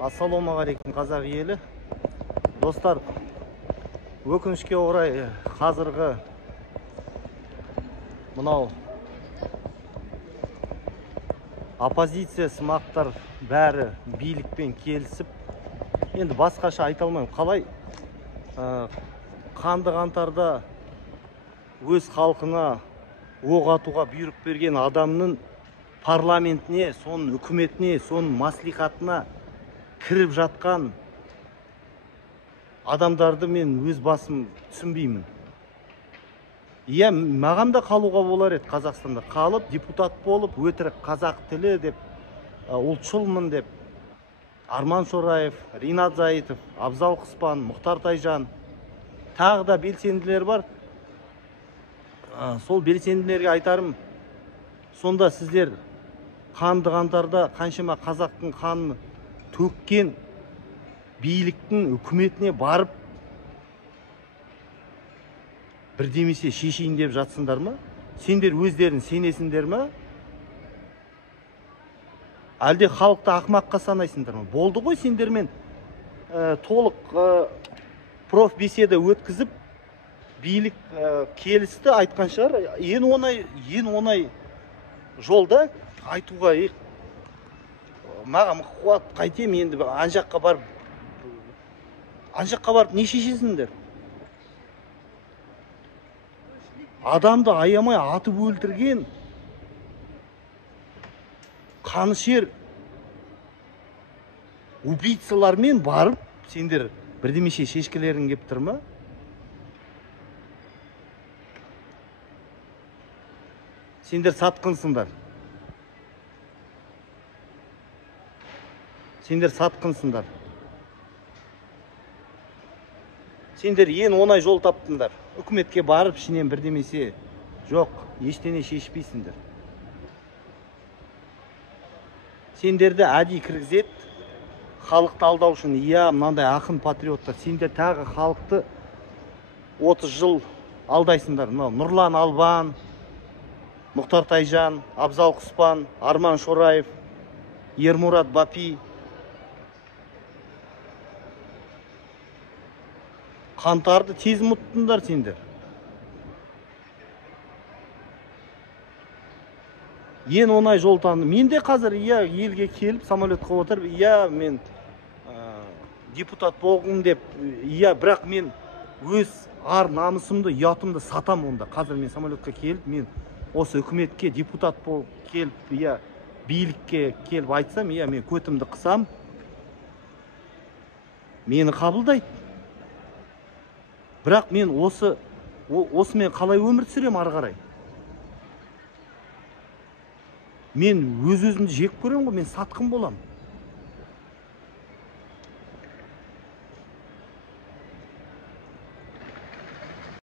Ассалаумағалейкум қазақ елі. Достар, өкінішке орай қазіргі мынау оппозиция сымақтар бәрі билікпен келісіп, енді басқаша айта алмаймын. Қалай қанды қаңтарда өз халқына оқ атуға бұйрық берген адамның парламентіне, соның үкіметіне, соның маслихатына кіріп жатқан адамдарды мен өз басым түсінбеймін. Иә, маған да қалуға болар еді Қазақстанда. Қалып, депутат болып, өтірік қазақ тілі деп, ұлтшылмын деп, Арман Шораев, Ринат Зайытов, Абзал Құспан, Мұхтар Тайжан, тағы да белсенділер бар. Сол белсенділерге айтарым, сонда сіздер қанды қаңтарда қаншама қазақтың қанын төккен биліктің үкіметіне барып бірдемесе шешейін деп жатсыңдар ма? Сендер өздерін сенесіңдер ма? Әлде халықты ақымаққа санайсыңдар ма? Болды ғой, сендермен толық профбеседа өткізіп, билік келісті, айтқан шығар. Ең оңай жолда айтуға, маған қуат қайтем, енді ан жаққа барып не шешесіңдер? Адамды аямай атып өлтірген қанышер убийцалармен барып сендер бірдемеше шешкілерің кеп тұр ма? Сендер сатқынсыңдар. Сендер ең оңай жол таптыңдар. Үкіметке барып, ішінен бірдемесе жоқ, ештеңе шешпейсіңдер. Сендерді әдейі кіргізет, халықты алдау үшін, иә, мынандай ақын патриоттар. Сендер тағы халықты 30 жыл алдайсыңдар. Нұрлан Албан, Мұхтар Тайжан, Абзал Құспан, Арман Шораев, Ермурат Бапи. Қантарды тез ұмыттыңдар сендер. Ең оңай жол таңды. Мен де қазір елге келіп, самолетқа отырып, мен депутат болғым деп, бірақ мен өз ар намысымды, ұятымды сатам онда. Қазір мен самолетқа келіп, мен осы үкіметке депутат болып келіп, билікке келіп айтсам, мен көтімді қысам, мені қабылдайды. Бірақ мен осымен қалай өмір сүрем ары қарай? Мен өз-өзімді жек көрем ғой, мен сатқын болам.